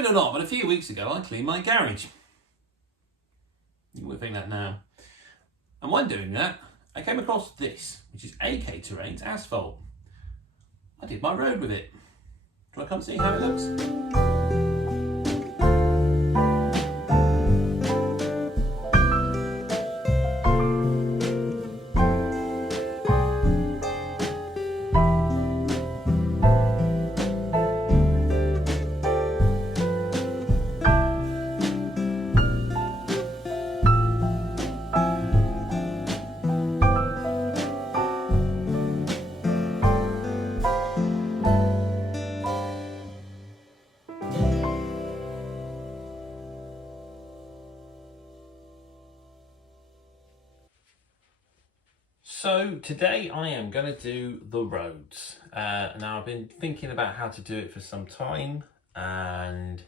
Believe it or not, but a few weeks ago I cleaned my garage. You would think that now. And when doing that, I came across this, which is AK Terrain's asphalt. I did my road with it. Do I come see how it looks? So today I am going to do the roads. Now I've been thinking about how to do it for some time, and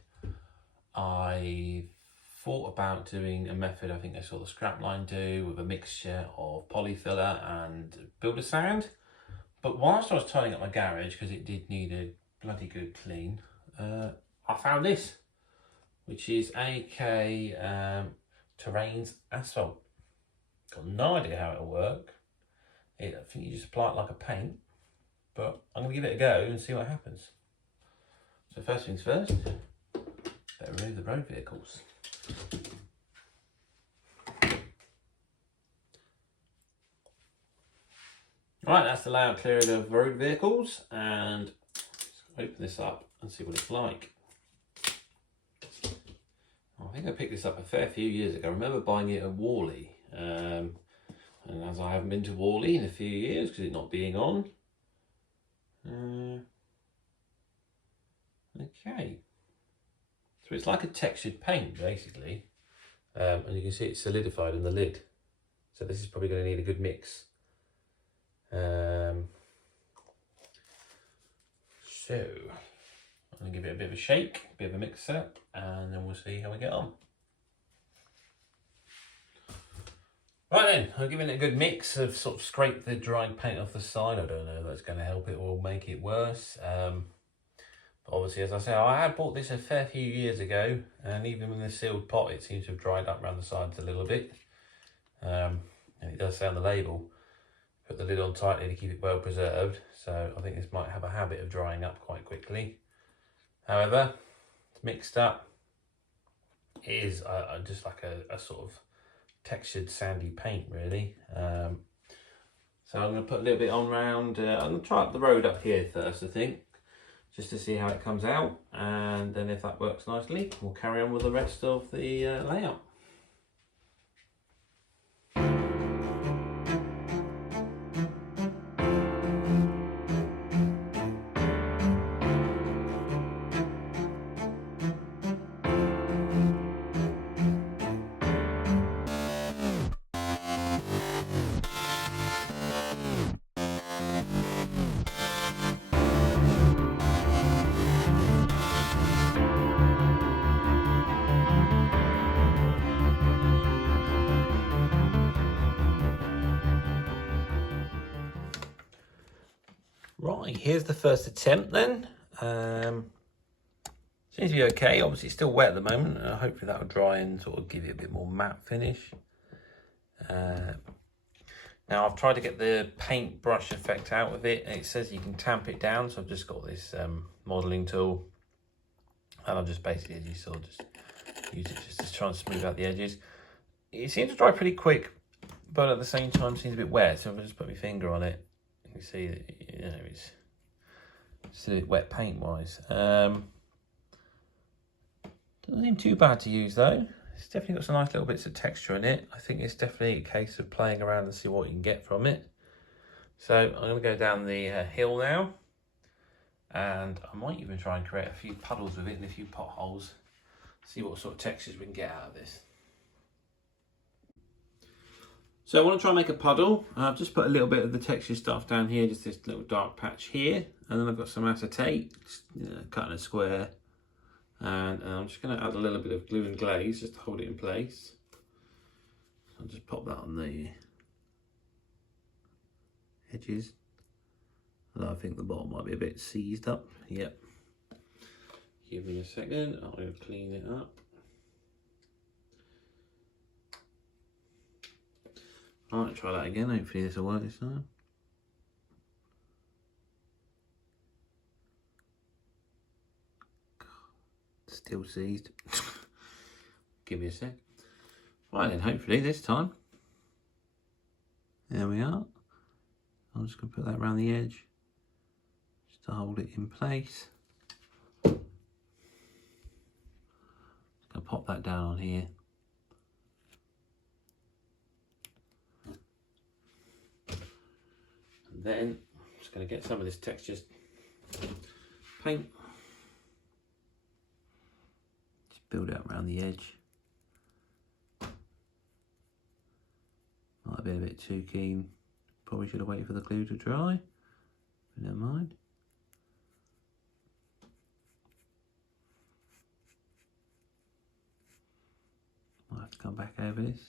I thought about doing a method I think I saw the Scrapline do with a mixture of polyfiller and builder sand. But whilst I was tidying up my garage, because it did need a bloody good clean, I found this, which is AK Terrain's asphalt. Got no idea how it'll work. I think you just apply it like a paint, but I'm going to give it a go and see what happens. So first things first, better remove the road vehicles. Right, that's the layout clearing of road vehicles, and let's open this up and see what it's like. I think I picked this up a fair few years ago. I remember buying it at Worley. And as I haven't been to Worley in a few years because it not being on. Okay. So it's like a textured paint basically. And you can see it's solidified in the lid. So this is probably going to need a good mix. So I'm going to give it a bit of a shake, a bit of a mixer, and then we'll see how we get on. Right then, I'm giving it a good mix of sort of scrape the dried paint off the side. I don't know if that's going to help it or make it worse. But obviously, as I say, I had bought this a fair few years ago, and even in the sealed pot, it seems to have dried up around the sides a little bit. And it does say on the label, put the lid on tightly to keep it well preserved. So I think this might have a habit of drying up quite quickly. However, it's mixed up. It is just like a sort of textured sandy paint really. So I'm going to put a little bit on round. I'm going to try up the road up here first, I think, just to see how it comes out, and then if that works nicely we'll carry on with the rest of the layout. Right, here's the first attempt then. Seems to be okay. Obviously it's still wet at the moment. Hopefully that'll dry and sort of give it a bit more matte finish. Now I've tried to get the paintbrush effect out of it, and it says you can tamp it down. So I've just got this modelling tool, and I'll just basically, as you saw, just use it just to try and smooth out the edges. It seems to dry pretty quick, but at the same time seems a bit wet. So if I just put my finger on it, you can see that, you know, it's still a bit wet paint wise. Doesn't seem too bad to use though. It's definitely got some nice little bits of texture in it. I think it's definitely a case of playing around and see what you can get from it. So I'm going to go down the hill now, and I might even try and create a few puddles with it and a few potholes. See what sort of textures we can get out of this. So I want to try and make a puddle. I've just put a little bit of the texture stuff down here, just this little dark patch here, and then I've got some acetate, just, cut in a square, and I'm just going to add a little bit of glue and glaze just to hold it in place. I'll just pop that on the edges. Although I think the bottom might be a bit seized up. Yep. Give me a second, I'll clean it up. Alright, try that again, hopefully this will work this time. Still seized. Give me a sec. Right then, hopefully this time. There we are. I'm just going to put that around the edge just to hold it in place. Just going to pop that down on here. And then I'm just going to get some of this textured paint. Just build it up around the edge. Might have been a bit too keen. Probably should have waited for the glue to dry, but never mind. Might have to come back over this.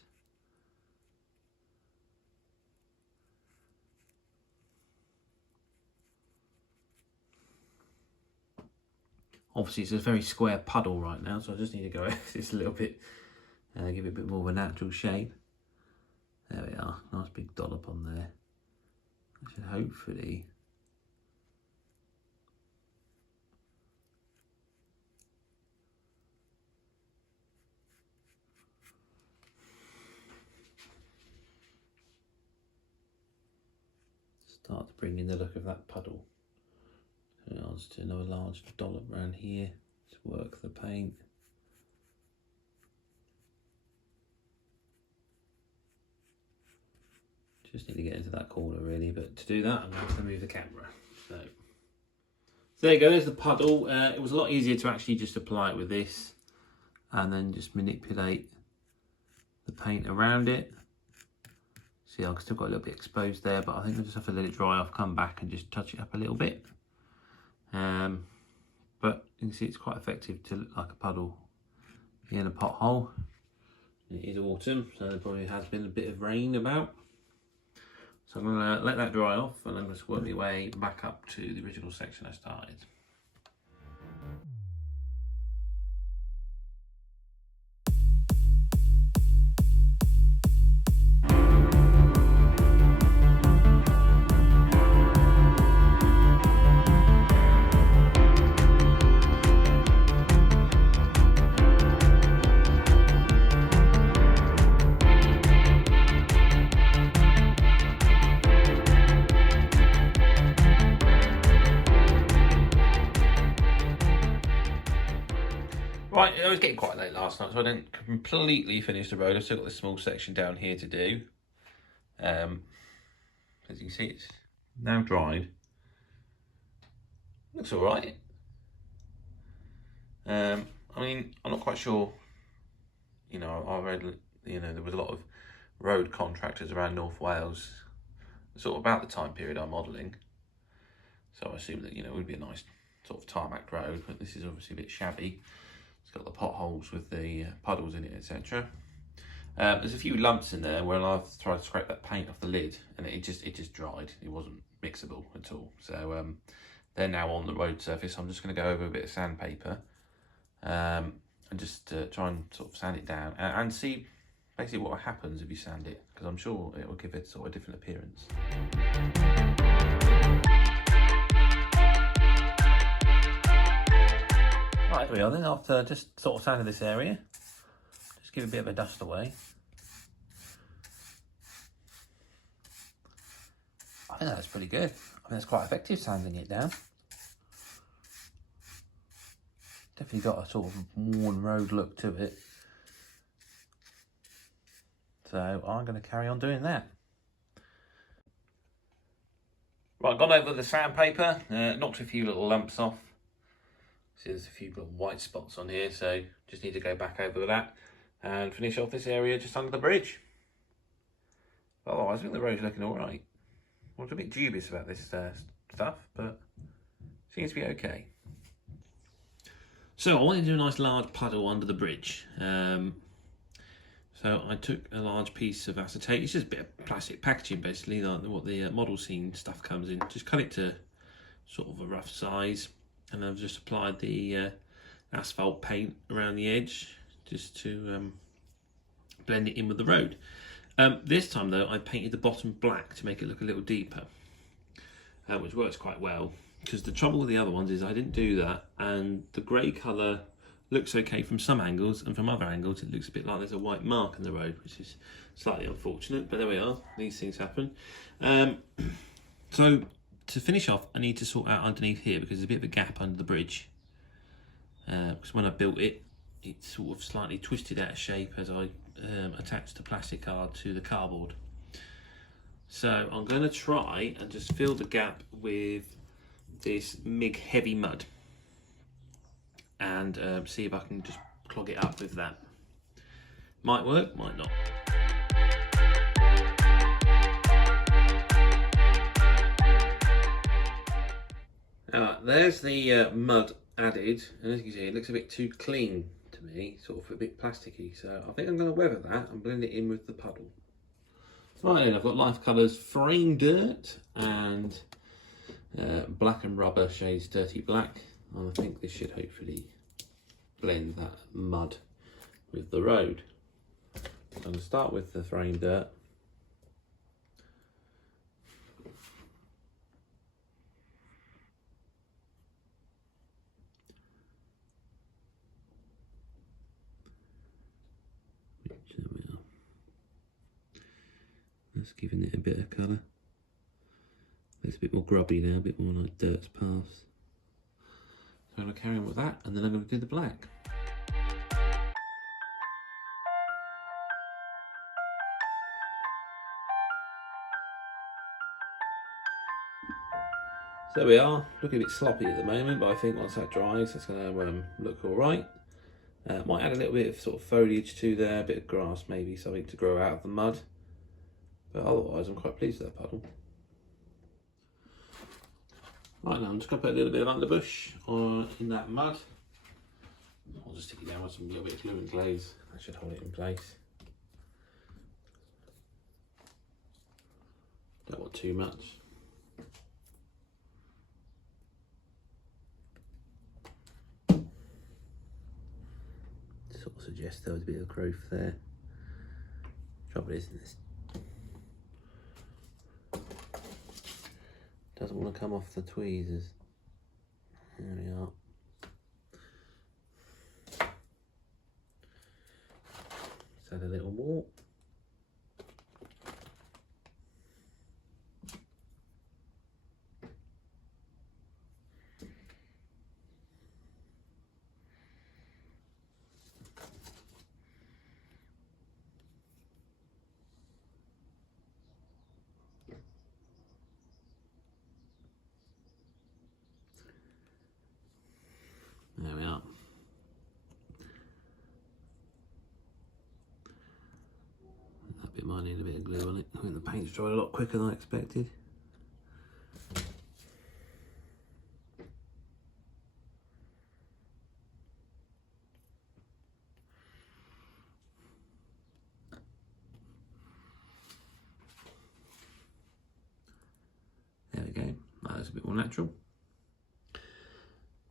Obviously it's a very square puddle right now, so I just need to go over this a little bit and give it a bit more of a natural shape. There we are, nice big dollop on there. That should hopefully start to bring in the look of that puddle. And I'll just do another large dollop around here to work the paint. Just need to get into that corner really, but to do that I'm going to have to move the camera. So there you go, there's the puddle. It was a lot easier to actually just apply it with this and then just manipulate the paint around it. See, I've still got a little bit exposed there, but I think I just have to let it dry off, come back and just touch it up a little bit. But you can see it's quite effective to look like a puddle in a pothole. It is autumn, so there probably has been a bit of rain about. So I'm going to let that dry off and I'm going to work my way back up to the original section I started. Right, it was getting quite late last night, so I didn't completely finish the road. I've still got this small section down here to do. As you can see, it's now dried. Looks all right. I mean, I'm not quite sure. You know, I read, you know, there was a lot of road contractors around North Wales, sort of about the time period I'm modelling. So I assume that, you know, it would be a nice sort of tarmac road, but this is obviously a bit shabby. It's got the potholes with the puddles in it, etc. There's a few lumps in there where I've tried to scrape that paint off the lid, and it just dried. It wasn't mixable at all. So they're now on the road surface. I'm just going to go over a bit of sandpaper and just try and sort of sand it down and see basically what happens if you sand it, because I'm sure it will give it sort of a different appearance. Right, here we are then, after just sort of sanded this area, just give it a bit of a dust away. I think that's pretty good. I think that's quite effective sanding it down. Definitely got a sort of worn road look to it. So I'm going to carry on doing that. Right, gone over the sandpaper, knocked a few little lumps off. See, there's a few little white spots on here, so just need to go back over that and finish off this area just under the bridge. Otherwise, I think the road's looking all right. I was a bit dubious about this stuff, but seems to be okay. So I wanted to do a nice large puddle under the bridge. So I took a large piece of acetate. It's just a bit of plastic packaging, basically, like what the model scene stuff comes in. Just cut it to sort of a rough size. And I've just applied the asphalt paint around the edge just to blend it in with the road. This time though, I painted the bottom black to make it look a little deeper, which works quite well, because the trouble with the other ones is I didn't do that, and the grey colour looks okay from some angles, and from other angles it looks a bit like there's a white mark in the road, which is slightly unfortunate, but there we are, these things happen. So to finish off, I need to sort out underneath here, because there's a bit of a gap under the bridge, because when I built it, it sort of slightly twisted out of shape as I attached the plastic card to the cardboard. So I'm going to try and just fill the gap with this MIG heavy mud, and see if I can just clog it up with that. Might work, might not. There's the mud added, and as you can see, it looks a bit too clean to me, sort of a bit plasticky, so I think I'm going to weather that and blend it in with the puddle. Right then, I've got Life Colours Frame Dirt and Black and Rubber shades Dirty Black, and I think this should hopefully blend that mud with the road. So I'm going to start with the Frame Dirt. That's giving it a bit of colour. It's a bit more grubby now, a bit more like dirt's passed. So I'm going to carry on with that, and then I'm going to do the black. So there we are, looking a bit sloppy at the moment, but I think once that dries, that's going to look alright. Might add a little bit of sort of foliage to there, a bit of grass maybe, something to grow out of the mud. But otherwise, I'm quite pleased with that puddle. Right now, I'm just going to put a little bit of underbush in that mud. I'll just stick it down with some little bit of glue and glaze. That should hold it in place. Don't want too much. Sort of suggests there was a bit of growth there. Trouble is, this doesn't want to come off the tweezers. There we are. Let's add a little more. There we are. That bit might need a bit of glue on it. I think the paint's dried a lot quicker than I expected. There we go. That's a bit more natural.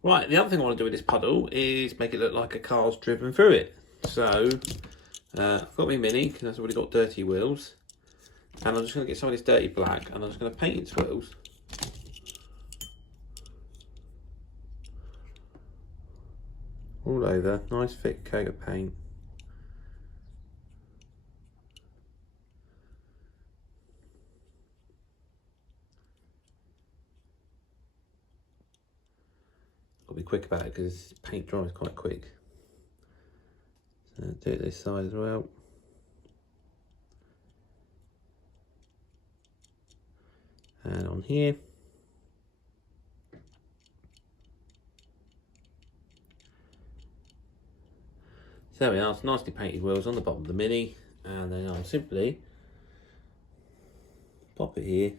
Right, the other thing I want to do with this puddle is make it look like a car's driven through it. So, I've got my Mini, because that's already got dirty wheels. And I'm just going to get some of this dirty black, and I'm just going to paint its wheels. All over, nice thick coat of paint. Got to be quick about it because paint dries quite quick. So do it this side as well. And on here. So there we are, it's nicely painted wheels on the bottom of the Mini, and then I'll simply pop it here.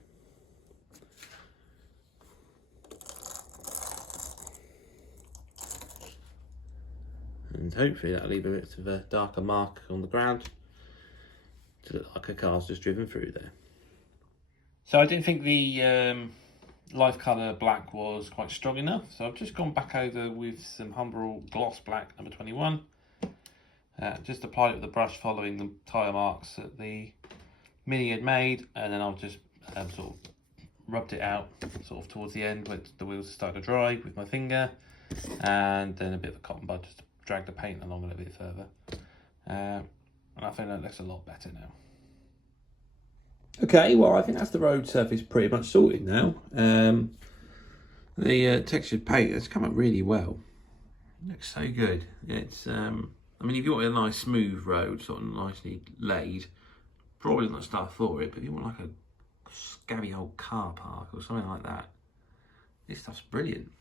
And hopefully that'll leave a bit of a darker mark on the ground to look like a car's just driven through there. So I didn't think the life colour black was quite strong enough, so I've just gone back over with some Humbrol Gloss Black number 21. Just applied it with the brush following the tyre marks that the Mini had made, and then I've just sort of rubbed it out sort of towards the end when the wheels started to dry with my finger, and then a bit of a cotton bud just to drag the paint along a little bit further. And I think that looks a lot better now. Okay, well, I think that's the road surface pretty much sorted now. The textured paint has come up really well. It looks so good. It's, I mean, if you want a nice smooth road, sort of nicely laid, probably not stuff for it, but if you want like a scabby old car park or something like that, this stuff's brilliant.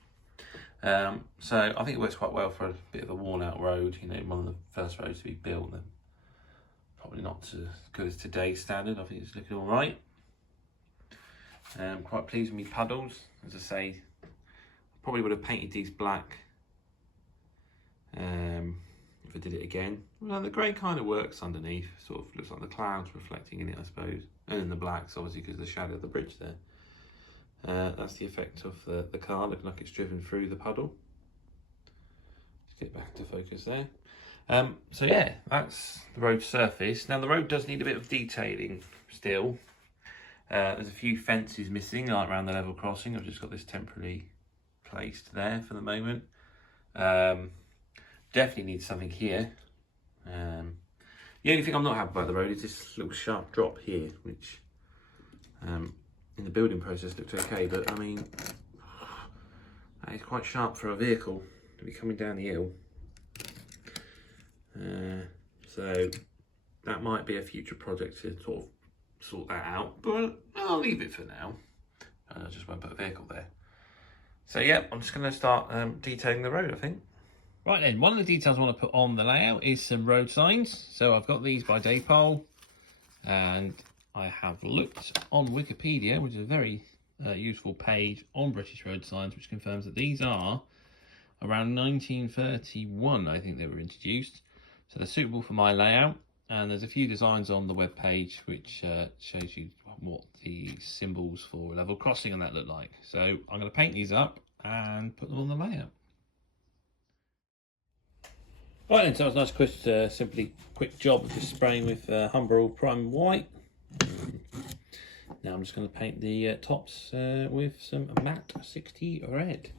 So I think it works quite well for a bit of a worn out road, you know, one of the first roads to be built. Then probably not as good as today's standard. I think it's looking all right. Quite pleased with me puddles. As I say, probably would have painted these black if I did it again. Well, the grey kind of works underneath. Sort of looks like the clouds reflecting in it, I suppose. And then the blacks, obviously, because of the shadow of the bridge there. That's the effect of the car, looking like it's driven through the puddle. Let's get back to focus there. So yeah, that's the road surface. Now the road does need a bit of detailing still. There's a few fences missing, like around the level crossing. I've just got this temporarily placed there for the moment. Definitely need something here. The only thing I'm not happy about the road is this little sharp drop here, which in the building process looked okay, but I mean, that is quite sharp for a vehicle to be coming down the hill. So that might be a future project to sort of sort that out, but I'll leave it for now. I just won't put a vehicle there. So yeah, I'm just going to start detailing the road, I think. Right then, one of the details I want to put on the layout is some road signs. So I've got these by Daypole, and I have looked on Wikipedia, which is a very useful page on British road signs, which confirms that these are around 1931, I think they were introduced. So they're suitable for my layout, and there's a few designs on the web page which shows you what the symbols for level crossing and that look like. So I'm going to paint these up and put them on the layout. Right then, so it's a nice quick job of just spraying with Humbrol Prime White. Now I'm just going to paint the tops with some matte 60 red.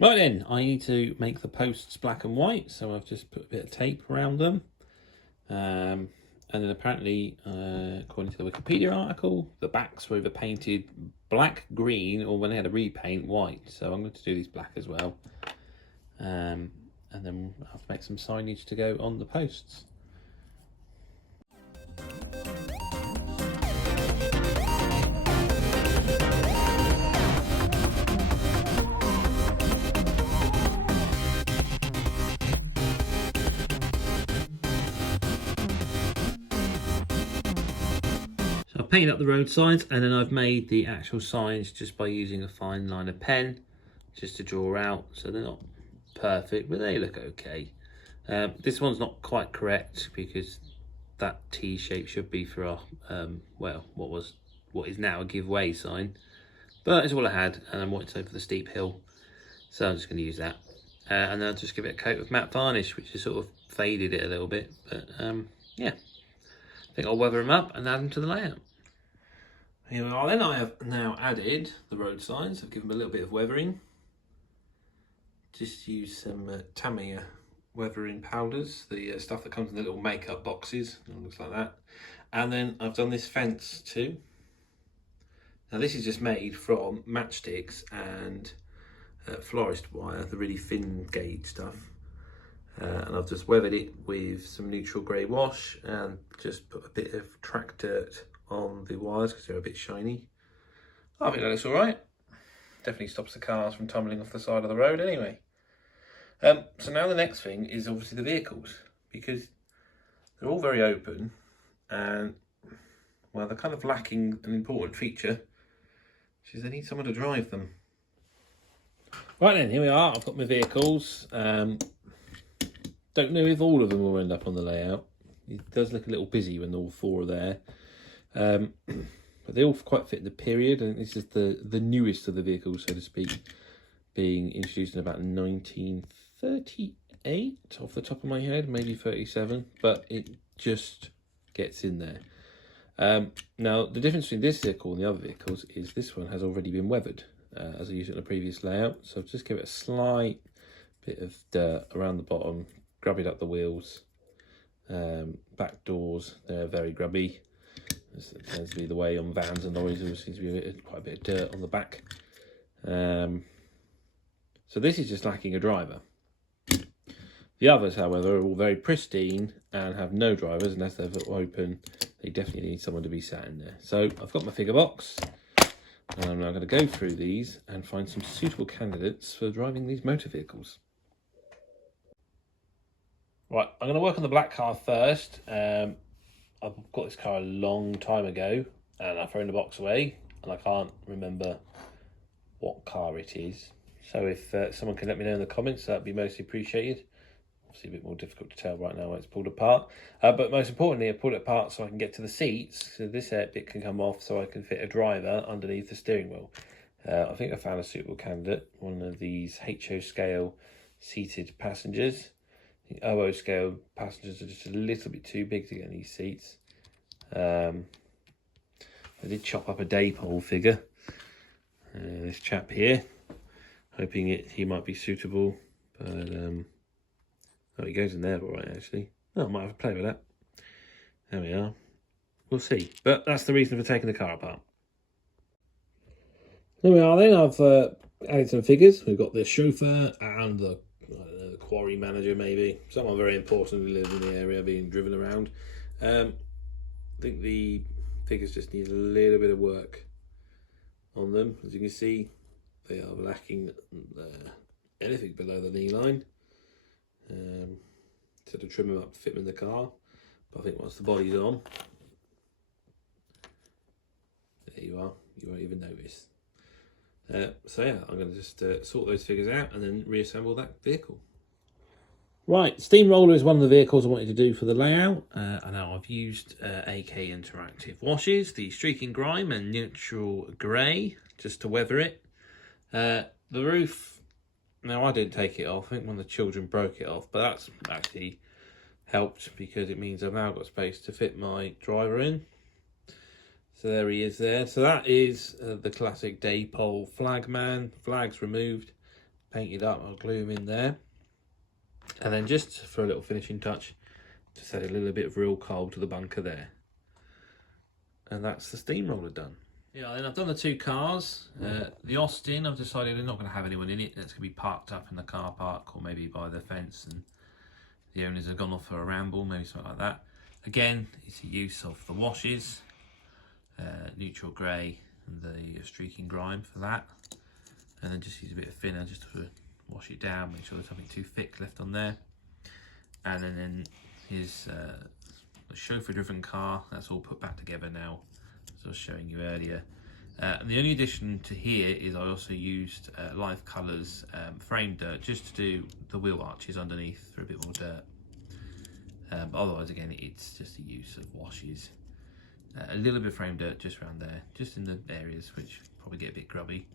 Right then, I need to make the posts black and white, so I've just put a bit of tape around them. And then apparently, according to the Wikipedia article, the backs were either painted black, green, or when they had a repaint, white. So I'm going to do these black as well. And then I'll have to make some signage to go on the posts. So I've painted up the road signs, and then I've made the actual signs just by using a fine liner pen, just to draw out. So they're not perfect, but they look okay. This one's not quite correct because that T shape should be for our well, what is now a give way sign, but it's all I had, and I wanted to go for the steep hill, so I'm just going to use that. And then I'll just give it a coat of matte varnish, which has sort of faded it a little bit, but yeah, I think I'll weather them up and add them to the layout. Here we are then. I have now added the road signs. I've given them a little bit of weathering. Just use some Tamiya weathering powders, the stuff that comes in the little makeup boxes. It looks like that. And then I've done this fence too. Now this is just made from matchsticks and florist wire, the really thin gauge stuff. And I've just weathered it with some neutral grey wash and just put a bit of track dirt on the wires because they're a bit shiny. I think that looks all right. Definitely stops the cars from tumbling off the side of the road anyway. So now the next thing is obviously the vehicles, because they're all very open and, well, they're kind of lacking an important feature, which is they need someone to drive them. Right then, here we are. I've got my vehicles. Don't know if all of them will end up on the layout. It does look a little busy when all four are there. But they all quite fit the period, and this is the newest of the vehicles, so to speak, being introduced in about 1938 off the top of my head, maybe 37, but it just gets in there. Now, the difference between this vehicle and the other vehicles is this one has already been weathered, as I used it in the previous layout. So just give it a slight bit of dirt around the bottom, grub it up the wheels. Back doors, they're very grubby. This tends to be the way on vans and lorries. There seems to be quite a bit of dirt on the back. So this is just lacking a driver. The others, however, are all very pristine and have no drivers unless they're open. They definitely need someone to be sat in there. So I've got my figure box, and I'm now going to go through these and find some suitable candidates for driving these motor vehicles. Right, I'm going to work on the black car first. I've got this car a long time ago, and I've thrown the box away, and I can't remember what car it is. So if someone can let me know in the comments, that'd be most appreciated. Obviously a bit more difficult to tell right now when it's pulled apart. But most importantly, I pulled it apart so I can get to the seats. So this bit can come off so I can fit a driver underneath the steering wheel. I think I found a suitable candidate, one of these HO scale seated passengers. The OO scale passengers are just a little bit too big to get in these seats. I did chop up a daypole figure. This chap here, hoping he might be suitable, but oh, he goes in there all right actually. Oh, I might have to play with that. There we are. We'll see. But that's the reason for taking the car apart. There we are then. I've added some figures. We've got the chauffeur and the quarry manager, maybe someone very important who lives in the area being driven around. I think the figures just need a little bit of work on them. As you can see, they are lacking anything below the knee line. So to trim them up to fit them in the car, but I think once the body's on, there you are, you won't even notice. So yeah, I'm going to just sort those figures out and then reassemble that vehicle. Right, steamroller is one of the vehicles I wanted to do for the layout. I know I've used AK Interactive washes, the streaking grime and neutral grey, just to weather it. The roof, now I didn't take it off, I think one of the children broke it off, but that's actually helped because it means I've now got space to fit my driver in. So there he is there. So that is the classic Daypole flagman. Flags removed, painted up, I'll glue him in there. And then just for a little finishing touch, just add a little bit of real coal to the bunker there. And that's the steamroller done. Yeah, then I've done the two cars. The Austin, I've decided I'm not going to have anyone in it. That's going to be parked up in the car park or maybe by the fence and the owners have gone off for a ramble, maybe something like that. Again, it's a use of the washes, neutral grey and the streaking grime for that. And then just use a bit of thinner just to wash it down, make sure there's nothing too thick left on there. And then his chauffeur driven car, that's all put back together now, as I was showing you earlier. And the only addition to here is I also used Life Colours frame dirt just to do the wheel arches underneath for a bit more dirt. But otherwise, again, it's just a use of washes. A little bit of frame dirt just around there, just in the areas which probably get a bit grubby.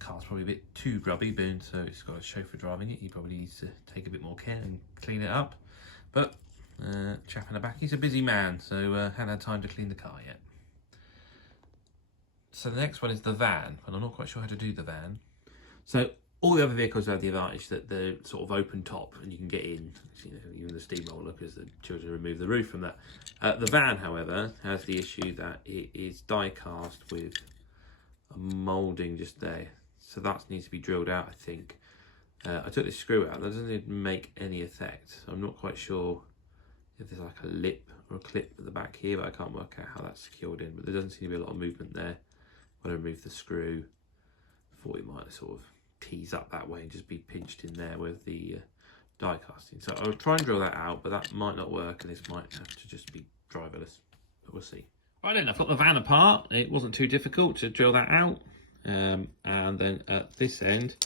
Car's probably a bit too grubby, but so it's got a chauffeur driving it. He probably needs to take a bit more care and clean it up. But chap in the back, he's a busy man, so hadn't had time to clean the car yet. So the next one is the van, and I'm not quite sure how to do the van. So all the other vehicles have the advantage that they're sort of open top and you can get in, you know, even the steamroller because the children remove the roof from that. The van, however, has the issue that it is die cast with a moulding just there. So that needs to be drilled out, I think. I took this screw out, that doesn't make any effect. I'm not quite sure if there's like a lip or a clip at the back here, but I can't work out how that's secured in. But there doesn't seem to be a lot of movement there. When I remove the screw, I thought it might sort of tease up that way and just be pinched in there with the die casting. So I'll try and drill that out, but that might not work and this might have to just be driverless, but we'll see. Right then, I've got the van apart. It wasn't too difficult to drill that out. And then at this end,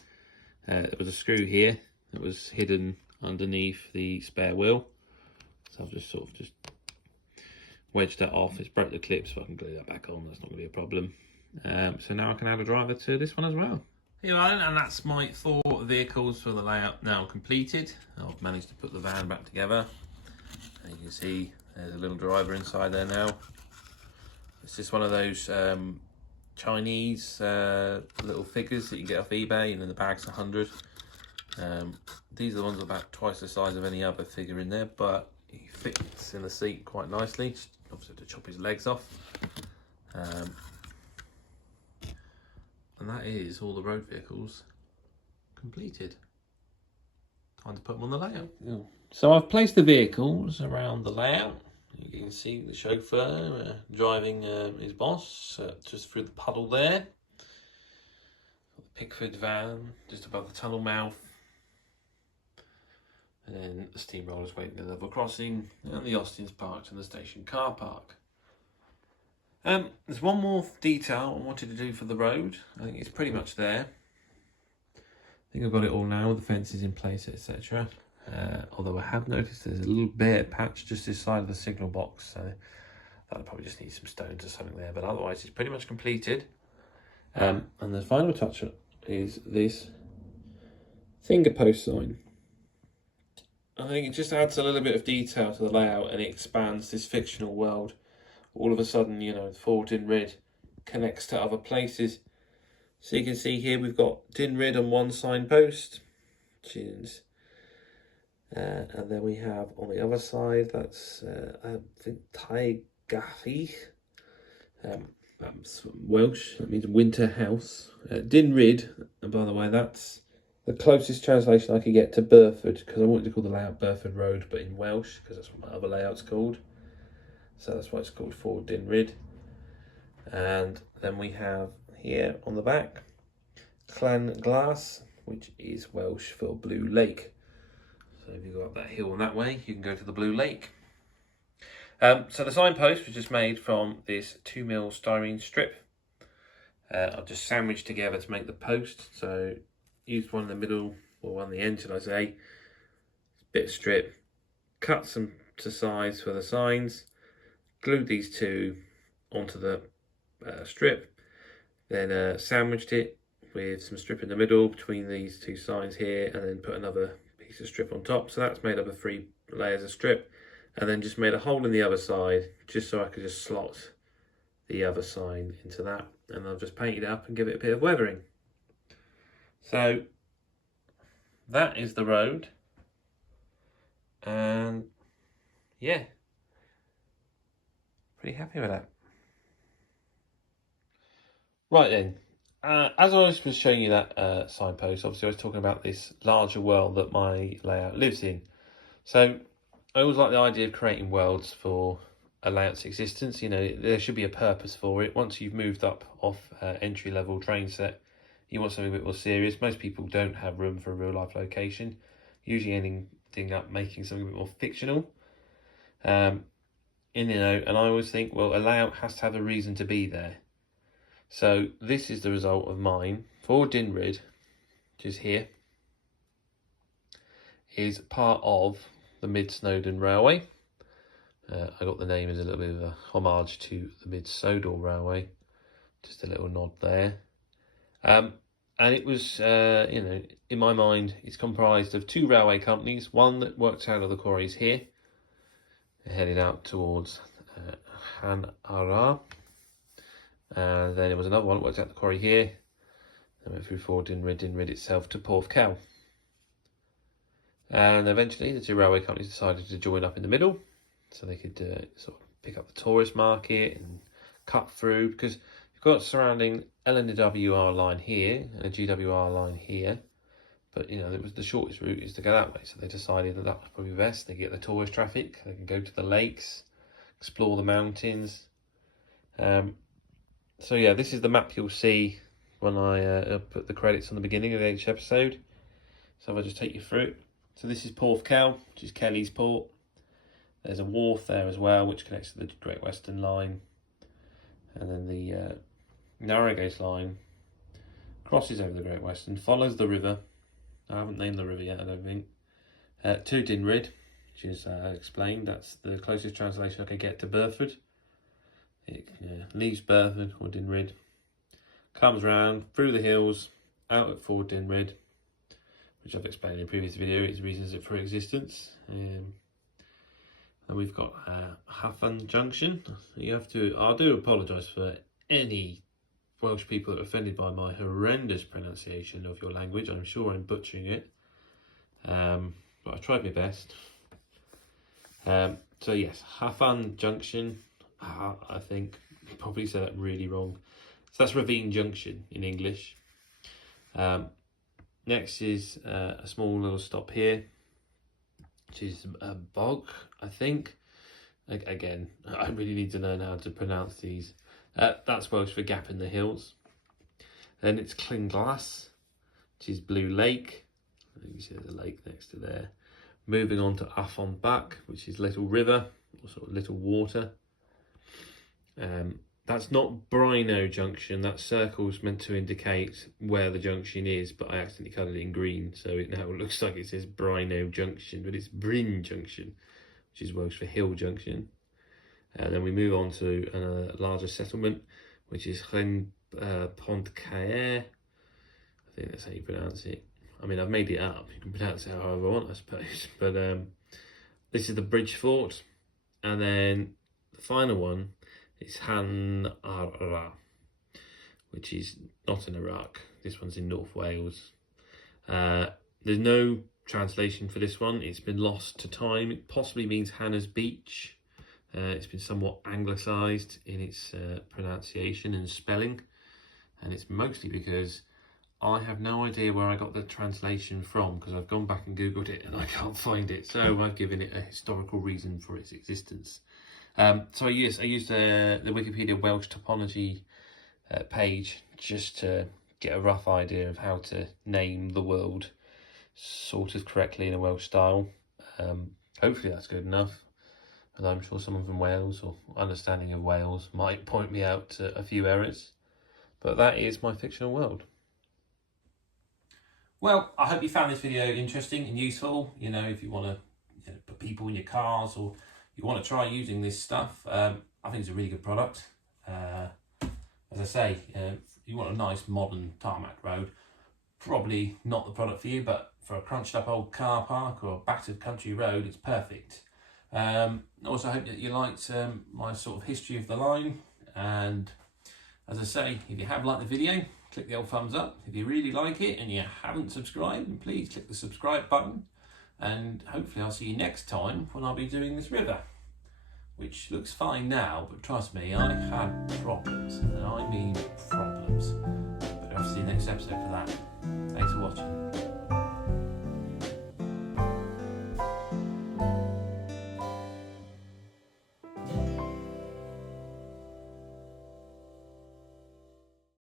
there was a screw here that was hidden underneath the spare wheel. So I've just sort of wedged that off. It's broke the clips, so I can glue that back on. That's not going to be a problem. So now I can add a driver to this one as well. And that's my 4 vehicles for the layout now completed. I've managed to put the van back together. And you can see there's a little driver inside there now. It's just one of those Chinese little figures that you get off eBay, and then the bag's 100. These are the ones about twice the size of any other figure in there, but he fits in the seat quite nicely. Just obviously have to chop his legs off. And that is all the road vehicles completed. Time to put them on the layout. Yeah. So I've placed the vehicles around the layout. You can see the chauffeur driving his boss just through the puddle there. The Pickford van just above the tunnel mouth. And then the steamroller's waiting at the level crossing, and the Austin's parked in the station car park. There's one more detail I wanted to do for the road. I think it's pretty much there. I think I've got it all now, with the fences in place, etc. Although I have noticed there's a little bare patch just this side of the signal box, so that'll probably just need some stones or something there, but otherwise it's pretty much completed. And the final touch is this finger post sign. I think it just adds a little bit of detail to the layout, and it expands this fictional world. All of a sudden, you know, Fford Dinrhyd connects to other places. So you can see here we've got Dinrhyd on one signpost, and then we have on the other side, that's I think Taigachi. That's Welsh, that means winter house. Dinrhyd, and by the way, that's the closest translation I could get to Burford, because I wanted to call the layout Burford Road, but in Welsh, because that's what my other layout's called. So that's why it's called Fford Dinrhyd. And then we have here on the back, Clan Glas, which is Welsh for Blue Lake. So if you go up that hill on that way, you can go to the Blue Lake. So the signpost was just made from this 2mm styrene strip. I've just sandwiched together to make the post. So used one in the middle, or one on the end, should I say. Bit of strip, cut some to size for the signs, glued these two onto the strip, then sandwiched it with some strip in the middle between these two signs here, and then put another piece of strip on top. So that's made up of 3 layers of strip, and then just made a hole in the other side just so I could just slot the other sign into that, and I've just painted it up and give it a bit of weathering. So that is the road, and yeah, pretty happy with that. Right then, as I was showing you that signpost, obviously I was talking about this larger world that my layout lives in. So I always like the idea of creating worlds for a layout's existence. You know, there should be a purpose for it. Once you've moved up off entry-level train set, you want something a bit more serious. Most people don't have room for a real-life location. Usually ending up making something a bit more fictional. And I always think, well, a layout has to have a reason to be there. So this is the result of mine. Fford Dinrhyd, which is here, is part of the Mid-Snowdon Railway. I got the name as a little bit of a homage to the Mid-Sodor Railway. Just a little nod there. And it was, in my mind, it's comprised of 2 railway companies. One that works out of the quarries here, headed out towards Hanara. And then there was another one that worked out the quarry here, and went through Fford Dinrhyd itself to Porthcawl. And eventually the 2 railway companies decided to join up in the middle, so they could sort of pick up the tourist market and cut through, because you've got surrounding LNWR line here and a GWR line here, but it was the shortest route is to go that way, so they decided that was probably best. They get the tourist traffic, they can go to the lakes, explore the mountains. So yeah, this is the map you'll see when I put the credits on the beginning of each episode. So if I just take you through it. So this is Porthcawl, which is Kelly's port. There's a wharf there as well, which connects to the Great Western Line. and then the narrow gauge line crosses over the Great Western, follows the river. I haven't named the river yet, I don't think. To Dinrhyd, which is explained. That's the closest translation I could get to Burford. It leaves Burford or Dinrhyd, comes round through the hills, out at Fford Dinrhyd, which I've explained in a previous video, its reasons for existence. And we've got Fford Junction. I do apologise for any Welsh people that are offended by my horrendous pronunciation of your language. I'm sure I'm butchering it, but I tried my best. So yes, Fford Junction. I think I probably said that really wrong. So that's Ravine Junction in English. Next is a small little stop here, which is a bog, I think. Again, I really need to learn how to pronounce these. That's Welsh for gap in the hills. Then it's Llyn-glas, which is Blue Lake. You see there's a lake next to there. Moving on to Afon Bach, which is Little River, or sort of Little Water. That's not Brino Junction. That circle's meant to indicate where the junction is, but I accidentally coloured it in green, so it now looks like it says Brino Junction, but it's Bryn Junction, which is Welsh for Hill Junction. And then we move on to a larger settlement, which is Llyn Pont Caer. I think that's how you pronounce it. I mean, I've made it up. You can pronounce it however I want, I suppose. But this is the bridge fort. And then the final one is Han Ara, which is not in Iraq. This one's in North Wales. There's no translation for this one. It's been lost to time. It possibly means Hannah's Beach. It's been somewhat anglicised in its pronunciation and spelling, and it's mostly because I have no idea where I got the translation from, because I've gone back and googled it and I can't find it, so I've given it a historical reason for its existence. So I used the Wikipedia Welsh topology page just to get a rough idea of how to name the world sort of correctly in a Welsh style. Hopefully that's good enough. Although I'm sure someone from Wales or understanding of Wales might point me out to a few errors. But that is my fictional world. Well, I hope you found this video interesting and useful. You know, if you want to put people in your cars, or you want to try using this stuff, I think it's a really good product. As I say, you want a nice modern tarmac road, probably not the product for you, but for a crunched up old car park or a battered country road, it's perfect. Also, I hope that you liked my sort of history of the line, and as I say, if you have liked the video, click the old thumbs up. If you really like it and you haven't subscribed, then please click the subscribe button, and hopefully I'll see you next time when I'll be doing this river, which looks fine now, but trust me, I had problems, and I mean problems. But I'll see you next episode for that. Thanks for watching.